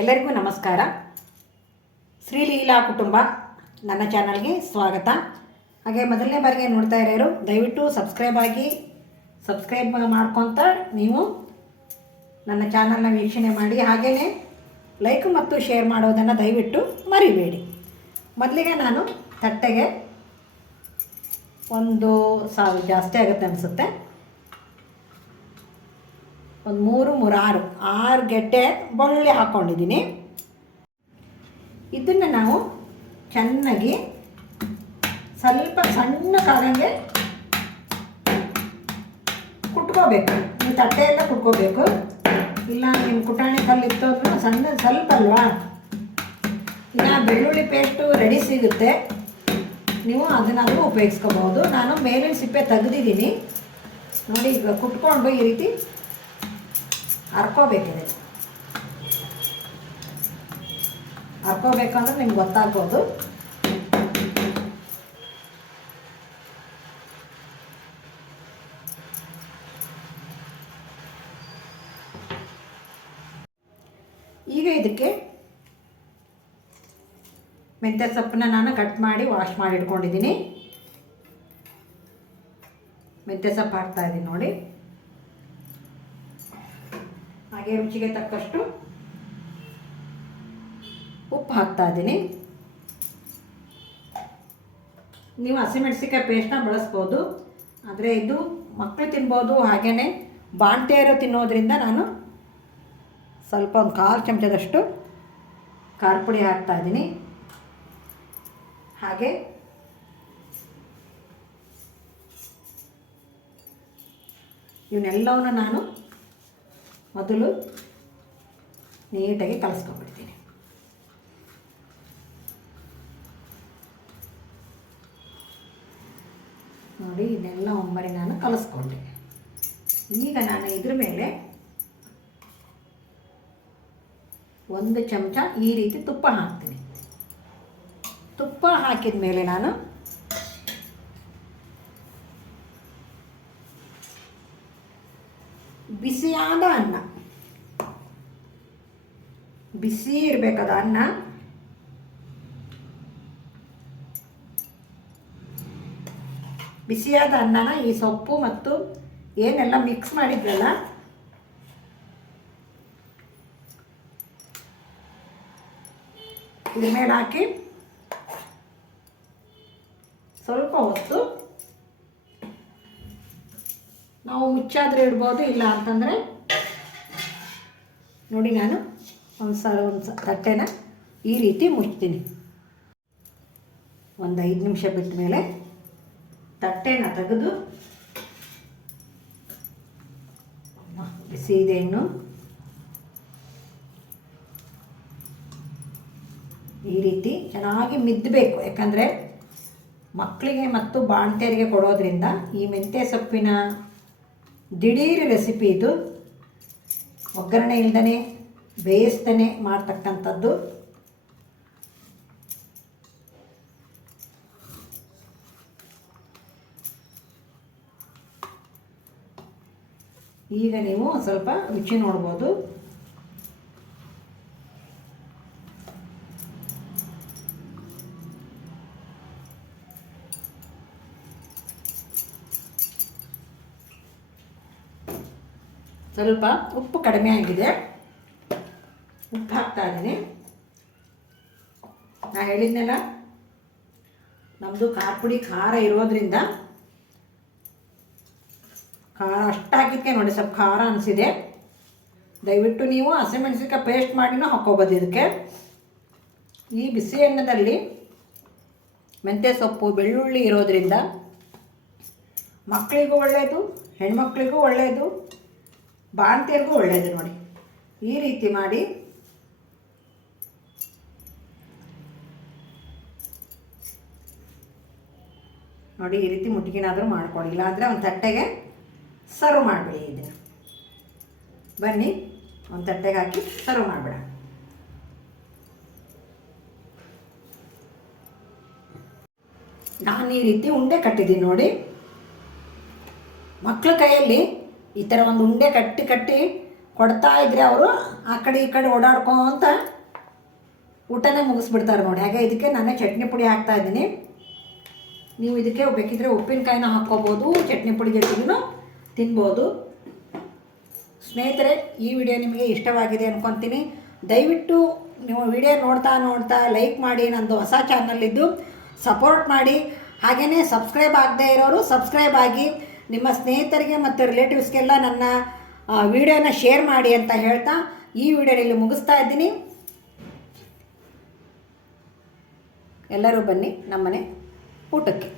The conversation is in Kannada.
ಎಲ್ಲರಿಗೂ ನಮಸ್ಕಾರ. ಶ್ರೀಲೀಲಾ ಕುಟುಂಬ ನನ್ನ ಚಾನಲ್ಗೆ ಸ್ವಾಗತ. ಹಾಗೆ ಮೊದಲನೇ ಬಾರಿಗೆ ನೋಡ್ತಾ ಇರೋರು, ದಯವಿಟ್ಟು ಸಬ್ಸ್ಕ್ರೈಬ್ ಆಗಿ ಸಬ್ಸ್ಕ್ರೈಬ್ ಮಾಡ್ಕೊತ ನೀವು ನನ್ನ ಚಾನಲ್ನ ವೀಕ್ಷಣೆ ಮಾಡಿ. ಹಾಗೆಯೇ ಲೈಕ್ ಮತ್ತು ಶೇರ್ ಮಾಡೋದನ್ನು ದಯವಿಟ್ಟು ಮರಿಬೇಡಿ. ಮೊದಲಿಗೆ ನಾನು ತಟ್ಟೆಗೆ ಒಂದು ಸಾವಿರ ಜಾಸ್ತಿ ಆಗುತ್ತೆ ಅನಿಸುತ್ತೆ. ಒಂದು ಮೂರು ಮೂರು, ಆರು. ಆರು ಗೆಡ್ಡೆ ಬಳ್ಳಿ ಹಾಕ್ಕೊಂಡಿದ್ದೀನಿ ಇದನ್ನು ನಾವು ಚೆನ್ನಾಗಿ ಸ್ವಲ್ಪ ಸಣ್ಣ ಸಣ್ಣಕ್ಕಾಗಂಗೆ ಕುಟ್ಕೋಬೇಕು. ನೀವು ತಟ್ಟೆಯೆಲ್ಲ ಕುಟ್ಕೋಬೇಕು. ಇಲ್ಲ ನಿಮ್ಮ ಕುಟಾಣಿ ಕಲ್ಲು ಇತ್ತು ಅಂದ್ರೆ ಸಣ್ಣ, ಸ್ವಲ್ಪ ಅಲ್ವಾ? ಇನ್ನು ಬೆಳ್ಳುಳ್ಳಿ ಪೇಸ್ಟು ರೆಡಿ ಸಿಗುತ್ತೆ. ನೀವು ಅದನ್ನಾದರೂ ಉಪಯೋಗಿಸ್ಕೋಬಹುದು. ನಾನು ಮೇಲಿನ ಸಿಪ್ಪೆ ತೆಗೆದಿದ್ದೀನಿ. ನೋಡಿ, ಈಗ ಕುಟ್ಕೊಂಡು ಈ ರೀತಿ ಹರ್ಕೋಬೇಕಿದೆ ಹರ್ಕೋಬೇಕಂದ್ರೆ ನಿಮ್ಗೆ ಗೊತ್ತಾಗ್ಬೋದು. ಈಗ ಇದಕ್ಕೆ ಮೆಂತ್ಯ ಸೊಪ್ಪನ್ನ ನಾನು ಕಟ್ ಮಾಡಿ ವಾಶ್ ಮಾಡಿ ಇಟ್ಕೊಂಡಿದ್ದೀನಿ. ಮೆಂತ್ಯ ಸೊಪ್ಪು ಹಾಕ್ತಾ ಇದ್ದೀನಿ ನೋಡಿ. ಹಾಗೆ ರುಚಿಗೆ ತಕ್ಕಷ್ಟು ಉಪ್ಪು ಹಾಕ್ತಾ ಇದ್ದೀನಿ. ನೀವು ಹಸಿಮೆಣಸಿಕಾಯಿ ಪೇಸ್ಟ್ನ ಬಳಸ್ಬೋದು. ಆದರೆ ಇದು ಮಕ್ಕಳು ತಿನ್ಬೋದು ಹಾಗೆಯೇ ಬಾಣ್ತೆಯರು ತಿನ್ನೋದ್ರಿಂದ ನಾನು ಸ್ವಲ್ಪ ಒಂದು ಕಾಲು ಚಮಚದಷ್ಟು ಖಾರ ಪುಡಿ ಹಾಕ್ತಾ ಇದ್ದೀನಿ. ಹಾಗೆ ಇವನ್ನೆಲ್ಲವನ್ನು ನಾನು ಮೊದಲು ನೀಟಾಗಿ ಕಲಿಸ್ಕೊಂಡ್ಬಿಡ್ತೀನಿ. ನೋಡಿ, ಇದೆಲ್ಲ ಒಮ್ಮರಿ ನಾನು ಕಲಿಸ್ಕೊಂಡೆ. ಈಗ ನಾನು ಇದ್ರ ಮೇಲೆ ಒಂದು ಚಮಚ ಈ ರೀತಿ ತುಪ್ಪ ಹಾಕ್ತೀನಿ. ತುಪ್ಪ ಹಾಕಿದ ಮೇಲೆ ನಾನು ಬಿಸಿಯಾದ ಅನ್ನ. ಬಿಸಿ ಇರಬೇಕಾದ ಅನ್ನ. ಬಿಸಿಯಾದ ಅನ್ನನ ಈ ಸೊಪ್ಪು ಮತ್ತು ಏನೆಲ್ಲ ಮಿಕ್ಸ್ ಮಾಡಿದ್ರಲ್ಲ ಇದ್ರ ಮೇಲೆ ಹಾಕಿ ಸ್ವಲ್ಪ ಹೊತ್ತು ನಾವು ಮುಚ್ಚಾದ್ರೆ ಇಡ್ಬೋದು, ಇಲ್ಲ ಅಂತಂದರೆ ನೋಡಿ ನಾನು ಒಂದು ಸಲ ಒಂದು ತಟ್ಟೆನ ಈ ರೀತಿ ಮುಚ್ತೀನಿ. ಒಂದು ಐದು ನಿಮಿಷ ಬಿಟ್ಟ ಮೇಲೆ ತಟ್ಟೆನ ತೆಗೆದು ಬಿಸಿ ಇದೆ ಇನ್ನು. ಈ ರೀತಿ ಚೆನ್ನಾಗಿ ಮಿದ್ದಬೇಕು ಯಾಕಂದರೆ ಮಕ್ಕಳಿಗೆ ಮತ್ತು ಬಾಣ್ತಿಯರಿಗೆ ಕೊಡೋದ್ರಿಂದ ಈ ಮೆಂತ್ಯ ಸೊಪ್ಪಿನ ದಿಢೀರ್ ರೆಸಿಪಿ ಇದು. ಒಗ್ಗರಣೆ ಇಲ್ದೇ ಬೇಯಿಸ್ದೇ ಮಾಡ್ತಕ್ಕಂಥದ್ದು. ಈಗ ನೀವು ಸ್ವಲ್ಪ ರುಚಿ ನೋಡ್ಬೋದು. ಸ್ವಲ್ಪ ಉಪ್ಪು ಕಡಿಮೆ ಆಗಿದೆ. ಉಪ್ಪು ಹಾಕ್ತಾ ಇದ್ದೀನಿ. ನಾ ಹೇಳಿದ್ನಲ್ಲ ನಮ್ಮದು ಖಾರ ಪುಡಿ ಖಾರ ಇರೋದ್ರಿಂದ ಖಾರ ಅಷ್ಟು ಹಾಕಿದ್ಕೆ ನೋಡಿ, ಸ್ವಲ್ಪ ಖಾರ ಅನಿಸಿದೆ. ದಯವಿಟ್ಟು ನೀವು ಹಸಿಮೆಣಸಿನ್ಕಾಯಿ ಪೇಸ್ಟ್ ಮಾಡಿನೂ ಹಾಕ್ಕೋಬೋದು ಇದಕ್ಕೆ. ಈ ಬಿಸಿ ಅನ್ನದಲ್ಲಿ ಮೆಂತ್ಯ ಸೊಪ್ಪು, ಬೆಳ್ಳುಳ್ಳಿ ಇರೋದ್ರಿಂದ ಮಕ್ಕಳಿಗೂ ಒಳ್ಳೆಯದು ಹೆಣ್ಮಕ್ಳಿಗೂ ಒಳ್ಳೆಯದು ಬಾಣ್ತಿಯರಿಗೂ ಒಳ್ಳೆಯದು ನೋಡಿ. ಈ ರೀತಿ ಮಾಡಿ. ನೋಡಿ, ಈ ರೀತಿ ಮುಟ್ಟಿಗೆನಾದರೂ ಮಾಡ್ಕೊಳ್ಳಿ. ಇಲ್ಲಾಂದರೆ ಒಂದು ತಟ್ಟೆಗೆ ಸರ್ವ್ ಮಾಡಿಬಿಡಿ ಇದನ್ನು ಬನ್ನಿ, ಒಂದು ತಟ್ಟೆಗೆ ಹಾಕಿ ಸರ್ವ್ ಮಾಡಿಬಿಡ ನಾನು ಈ ರೀತಿ ಉಂಡೆ ಕಟ್ಟಿದ್ದೀನಿ ನೋಡಿ. ಮಕ್ಕಳ ಕೈಯಲ್ಲಿ ಈ ಥರ ಒಂದು ಉಂಡೆ ಕಟ್ಟಿ ಕಟ್ಟಿ ಕೊಡ್ತಾ ಇದ್ರೆ ಅವರು ಆ ಕಡೆ ಈ ಕಡೆ ಓಡಾಡ್ಕೊಂತ ಊಟನೇ ಮುಗಿಸ್ಬಿಡ್ತಾರೆ ನೋಡಿ. ಹಾಗೆ ಇದಕ್ಕೆ ನಾನು ಚಟ್ನಿ ಪುಡಿ ಹಾಕ್ತಾ ಇದ್ದೀನಿ. ನೀವು ಇದಕ್ಕೆ ಬೇಕಿದ್ರೆ ಉಪ್ಪಿನಕಾಯಿನ ಹಾಕ್ಕೋಬೋದು, ಚಟ್ನಿ ಪುಡಿ ಜೊತೆಗೂ ತಿನ್ಬೋದು. ಸ್ನೇಹಿತರೆ, ಈ ವಿಡಿಯೋ ನಿಮಗೆ ಇಷ್ಟವಾಗಿದೆ ಅನ್ಕೊತೀನಿ. ದಯವಿಟ್ಟು ನೀವು ವಿಡಿಯೋ ನೋಡ್ತಾ ನೋಡ್ತಾ ಲೈಕ್ ಮಾಡಿ, ನಂದು ಹೊಸ ಚಾನಲ್ ಇದ್ದು ಸಪೋರ್ಟ್ ಮಾಡಿ. ಹಾಗೆಯೇ ಸಬ್ಸ್ಕ್ರೈಬ್ ಆಗದೇ ಇರೋರು ಸಬ್ಸ್ಕ್ರೈಬ್ ಆಗಿ. ನಿಮ್ಮ ಸ್ನೇಹಿತರಿಗೆ ಮತ್ತು ರಿಲೇಟಿವ್ಸ್ಗೆಲ್ಲ ನನ್ನ ವಿಡಿಯೋನ ಶೇರ್ ಮಾಡಿ ಅಂತ ಹೇಳ್ತಾ ಈ ವಿಡಿಯೋನ ಇಲ್ಲಿ ಮುಗಿಸ್ತಾ ಇದ್ದೀನಿ. ಎಲ್ಲರೂ ಬನ್ನಿ ನಮ್ಮನೆ ಊಟಕ್ಕೆ.